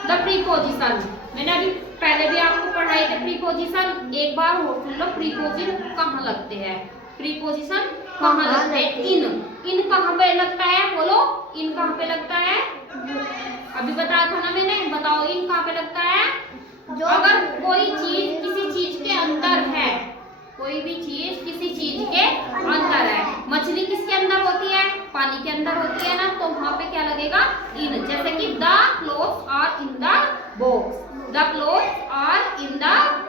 The preposition, मैंने अभी पहले भी आपको पढ़ाई थे प्रीपोजिशन, एक बार और सुन लो। प्रीपोजिशन कहाँ लगते हैं, प्रीपोजिशन कहाँ लगते हैं? इन कहाँ पे लगता है, बोलो इन कहाँ पे लगता है? अभी बताया था ना मैंने, बताओ इन कहाँ पे लगता है? अगर कोई चीज किसी चीज के अंदर है, कोई भी चीज किसी चीज के अंदर है, मछली किसके अंदर होती है? पानी के अंदर होती है ना, तो वहां पे क्या लगेगा? इन। जैसे कि the clothes are in the box, the clothes are in the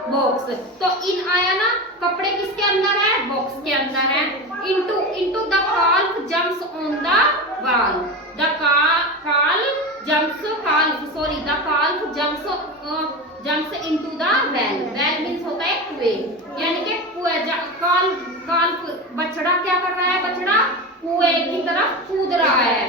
box, तो इन आया ना, कपड़े किसके अंदर है? बॉक्स के अंदर है। Into, into the काल्फ jumps on the wall, the काल्फ jumps into the well, well means होता है कुएं, यानी कि काल्फ बछड़ा क्या कर रहा है? बछड़ा कुएं की तरफ कूद रहा है,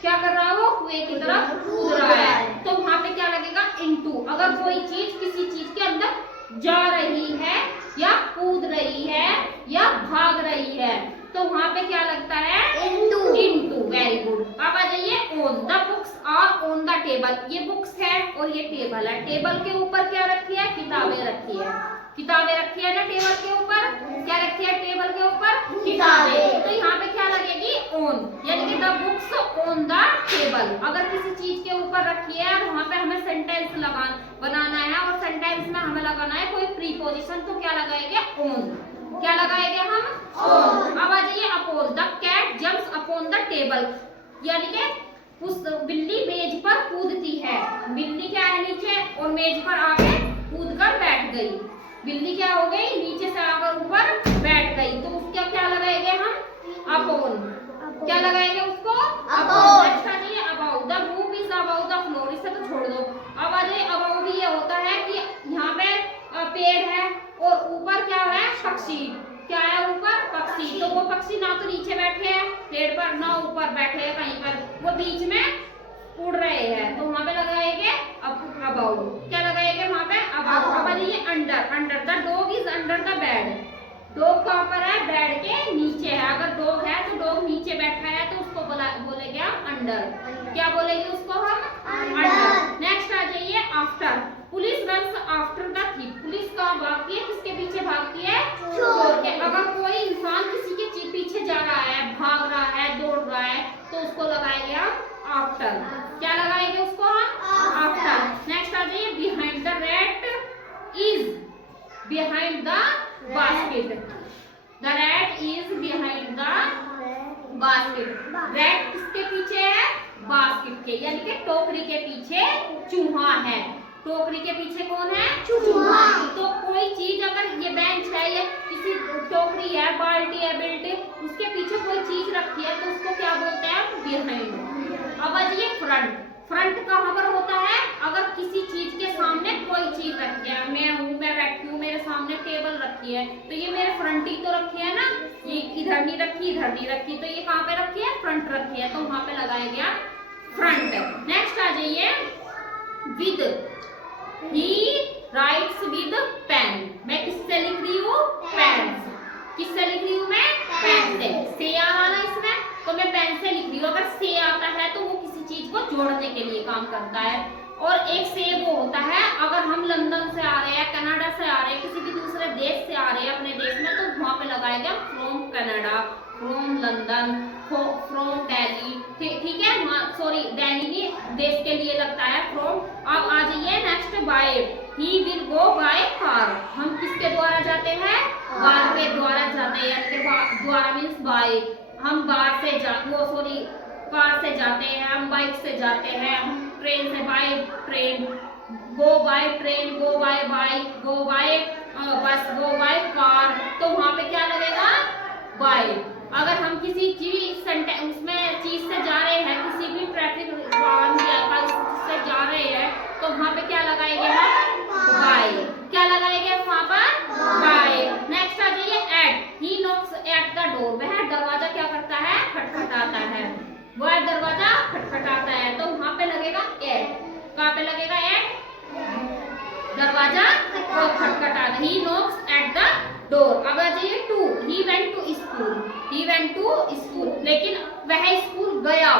क्या कर रहा है वो? कुएं की तरफ कूद रहा है, तो वहां पे क्या लगेगा? इनटू। अगर कोई चीज किसी चीज के अंदर जा रही है या कूद रही है या भाग रही है, तो वहां पे क्या लगता है? इनटू। Into, very good. अब आ जाइए on, the books are on the table, ये बुक्स है और ये टेबल है, टेबल के ऊपर क्या रखी है? किताबें रखी है, किताबें रखी है ना टेबल के ऊपर, क्या रखी है टेबल के ऊपर? किताबें, तो यहाँ पे क्या लगेगी? ऑन, यानी कि the books on the table. अगर किसी चीज के ऊपर रखी है और वहां पे हमें सेंटेंस बनाना है और सेंटेंस में हमें लगाना है कोई प्रीपोजिशन, तो क्या लगाएंगे? ऑन। क्या लगाएंगे हम? ऑन। अब आ जाइए upon, the cat jumps upon the table, यानी कि उस बिल्ली मेज पर कूदती है, बिल्ली क्या है? नीचे, और मेज पर आके कूद कर बैठ गई, बिल्ली क्या हो गई? नीचे से आकर ऊपर बैठ गई, तो उसका क्या लगाएंगे हम? अपॉन। क्या लगाएंगे उसको? अपॉन। नेक्स्ट आ जाइए about, the roof is about the floor, इसे तो छोड़ दो। अब आ जाइए अबाउट, भी ये होता है कि यहाँ पे पेड़ है और ऊपर क्या है? पक्षी, क्या है ऊपर? पक्षी, तो वो पक्षी ना तो नीचे बैठे हैं पेड़ पर, ना ऊपर बैठे हैं कहीं पर, वो बीच में उड़ रहे हैं, तो वहां पे लगाएंगे अबाउट। क्या लगाएंगे वहां पे? अबाउट। अब आ जाइए under, under, the dog is under the bed, dog कहाँ पर है? बेड के नीचे है, अगर डॉग है तो डॉग नीचे बैठा है तो उसको बोलेंगे हम अंडर, क्या बोलेंगे उसको हम? अंडर। नेक्स्ट आ जाइए after, police runs after the thief, police कहाँ भागती है? किसके पीछे भागती है? चोर के। अगर कोई इंसान किसी के पीछे जा रहा है, भाग रहा है, दौड़ रहा है, तो उसको लगाएंगे हम आफ्टर, क्या लगाएंगे उसको हम? आफ्टर। नेक्स्ट आ जाइए behind, the rat is behind the basket, the rat is behind the basket, rat किसके पीछे है? बास्केट के, यानी कि टोकरी के पीछे चूहा है, टोकरी के पीछे कौन है? चूहा। तो कोई चीज, अगर ये बेंच है, ये किसी टोकरी है, बाल्टी है, बिल्टी, उसके पीछे कोई चीज रखी है, तो उसको क्या बोलते हैं? बिहाइंड। अब आ जाइए फ्रंट, फ्रंट कहाँ पर होता है? अगर किसी चीज के सामने कोई चीज रखी है, मैं हूँ, मैं बैठी हूँ, मेरे सामने टेबल रखी है, तो ये मेरे फ्रंट ही तो रखी है ना, ये इधर नहीं रखी, इधर नहीं रखी, तो ये कहाँ पे रखी है? फ्रंट रखी है, तो वहां पे लगाएंगे आप फ्रंट। नेक्स्ट आ जाइए with, he writes with pen, मैं किससे लिख रही हूँ? पेन। किससे लिख रही हूँ मैं? पेन से आ रहा ना इसमें, तो मैं पेन से लिख रही हूँ। अगर से आता है तो वो किसी चीज को जोड़ने के लिए काम करता है, और एक से वो होता है अगर हम लंदन से आ रहे हैं, कनाडा से आ रहे हैं, किसी भी दूसरे देश से आ रहे हैं अपने देश में, तो वहां पे लगाएगा from Canada, from London, from Delhi, ठीक है, सॉरी दिल्ली नहीं, देश के लिए लगता है फ्रॉम। अब आ जाइए next by, he will go by car, हम किसके द्वारा जाते हैं? कार के द्वारा जाते हैं, यानी कि द्वारा मीन्स बाय, हम कार से कार से जाते हैं, हम बाइक से जाते हैं, हम ट्रेन से by train, go by train, go by bike, go by bus, go by car, तो वहां पे क्या लगेगा? बाय। अगर हम किसी चीज उसमें चीज से जा रहे हैं, किसी भी ट्रैफिक वाहन से जा रहे हैं, तो वहां पे क्या लगाएंगे हम? बाय। क्या लगाएंगे वहां पर? बाय। नेक्स्ट आ जाइए at, he knocks at the door, वह दरवाजा क्या करता है? खटखटाता है, वह दरवाजा खटखटाता है, तो वहां पे लगेगा एट। कहाँ पे लगेगा एट? दरवाजा को खटखटाता, he knocks at the door. अब आ जाइए to, he went to school, he went to school, लेकिन वह स्कूल गया,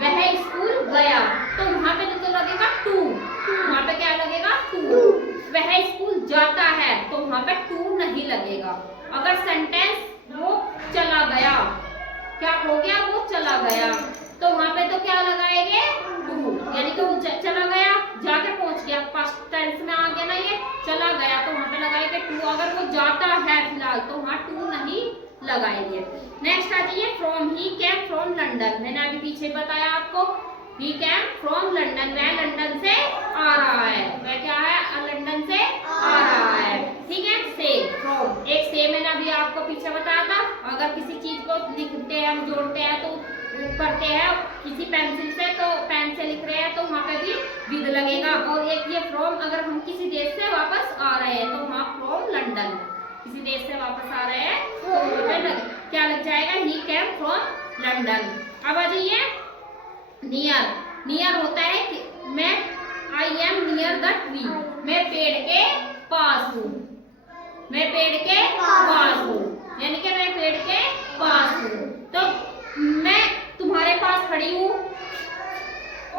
वह स्कूल गया, तो वहां पे तो लगेगा टू, वहां पे टू नहीं लगेगा। अगर सेंटेंस वो चला गया, क्या हो गया, वो चला गया, तो वहां पे तो क्या लगाएंगे, टू, यानी कि वो चला गया, जाके पहुंच गया, फर्स्ट टेंस में आ गया ना, ये चला गया, तो वहां पे लगाएंगे टू। अगर वो जाता है फिलहाल तो वहां टू नहीं लगाएंगे। नेक्स्ट आ जाइए, from, he came from London. मैंने अभी पीछे बताया आपको, ही केम फ्रॉम लंदन, वह लंदन से आ रहा है, वह क्या है, लंदन से आ रहा है, ठीक है। से, फ्रॉम, एक से मैंने अभी आपको पीछे बताया था, अगर किसी चीज को लिखते हैं, जोड़ते हैं, तो करते हैं किसी पेंसिल से, तो पेन से लिख रहे हैं तो वहां पे भी विद लगेगा। और एक ये फ्रॉम, अगर हम किसी देश से वापस आ रहे हैं तो वहां फ्रॉम लंदन, किसी देश से वापस आ रहे हैं तो वहां पे क्या लग जाएगा, ही केम फ्रॉम लंदन। अब आ जाइए, नियर। नियर होता है कि मैं, I am near the tree, मैं पेड़ के पास हूँ, मैं पेड़ के पास हूँ, यानी कि मैं पेड़ के पास हूँ, तो मैं तुम्हारे पास खड़ी हूँ,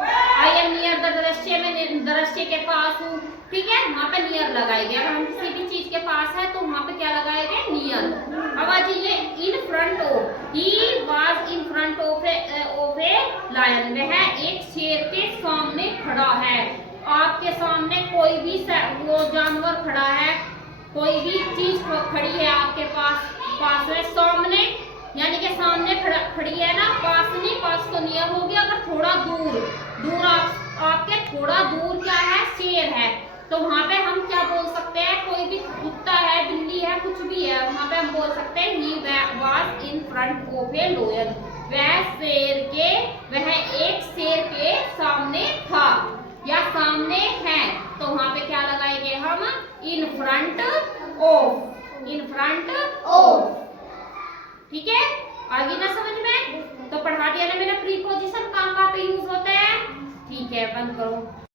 आई एम नियर द दृश्य, मैं दृश्य के पास हूँ, ठीक है, वहां पे नियर लगाएंगे। अगर हम किसी भी चीज के पास है तो वहां पे क्या लगाएंगे, नियर। अब आ जाइए, in front of, he was in front of a lion, वह एक शेर के सामने खड़ा है। आपके सामने कोई भी वो जानवर खड़ा है, कोई भी चीज खड़ी है आपके पास में, सामने यानी कि सामने खड़ी है ना, पास नहीं, पास तो नियर हो गया, अगर थोड़ा दूर, दूर आपके थोड़ा दूर क्या है, शेर है, तो वहां पे हम क्या बोल सकते हैं, कोई भी कुत्ता है, बिल्ली है, कुछ भी है, वहां पे हम बोल सकते हैं, he was in front of a lion, वह एक शेर के सामने था या सामने है, तो वहां पे क्या लगाएंगे हम, इन front of, in front of, ठीक है। आगे ना समझ में, तो पढ़ा दिया ना मैंने, प्रीपोजिशन कहाँ कहाँ पे यूज होते हैं, ठीक है, बंद करो।